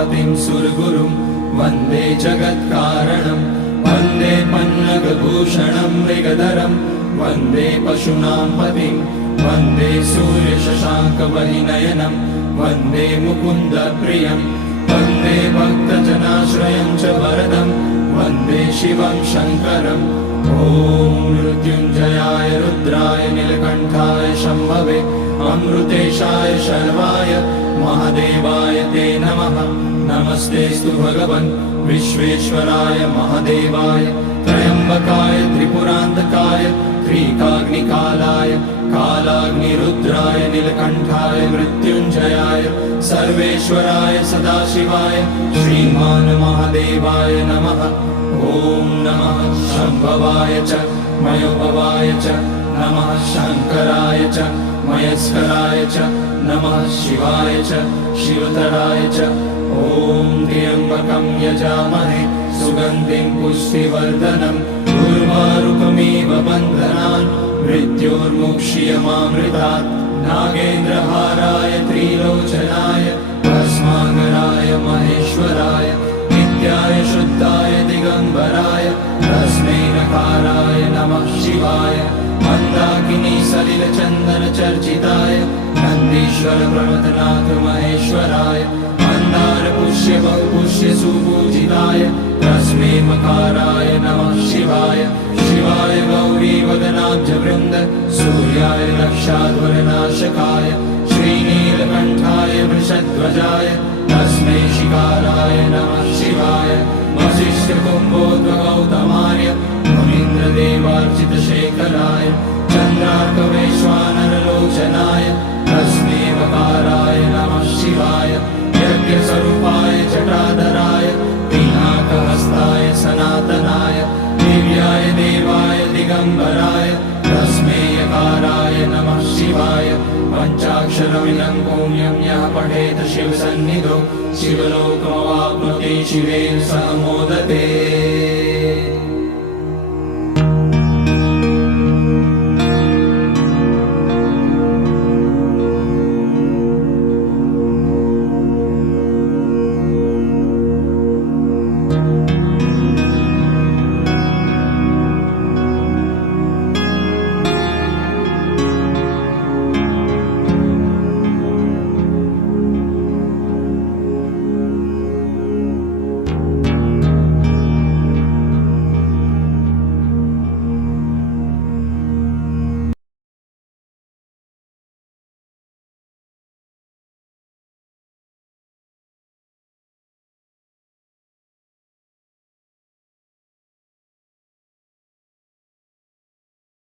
उमापतिं सुरगुरुं वन्दे जगत्कारणम् वन्दे पन्नगभूषणं मृगधरं वन्दे पशूनां पतिं वन्दे सूर्यशशाङ्कवहिनयनं वन्दे मुकुन्दप्रियं वन्दे भक्तजनाश्रयं च वरदं वन्दे शिवं शङ्करम् ॐ मृत्युञ्जयाय रुद्राय नीलकण्ठाय शम्भवे अमृतेशाय शर्वाय महादेवाय ते नमः। नमस्तेऽस्तु भगवन्। विश्वेश्वराय महादेवाय। त्र्यम्बकाय त्रिपुरान्तकाय त्रिकाग्निकालाय कालाग्निरुद्राय नीलकण्ठाय मृत्युञ्जयाय सर्वेश्वराय सदाशिवाय श्रीमान् महादेवाय नमः। ॐ नमः। शम्भवाय च मयोभवाय च नमः। शङ्कराय च मयस्कराय च नमः शिवाय च शिवतराय च। ॐ त्र्यम्बकं यजामहे सुगन्धिं पुष्टिवर्धनम् उर्वारुकमिव बन्धनान् मृत्योर्मुक्ष्यमामृतात् नागेन्द्रहाराय त्रिलोचनाय भस्माकराय महेश्वराय नित्याय शुद्धाय दिगम्बराय। तस्मै नकाराय नमः शिवाय सलिलचन्दनचर्चिताय नन्दीश्वर प्रमथनाथ महेश्वराय मन्दार पुष्य बहुपुष्य सुपूजिताय तस्मै मकाराय नमः शिवाय। शिवाय गौरी वदनाब्जवृन्द सूर्याय रक्षाध्वरनाशकाय श्रीनीलकण्ठाय वृषध्वजाय तस्मै शिकाराय नमः शिवाय। वसिष्ठकुम्भोद्भगौतमाय तस्मै यकाराय नमः शिवाय पञ्चाक्षरमिदं पुण्यं यः पठेत शिवसन्निधौ। शिवलोकमवाप्नोति शिवेन सह मोदते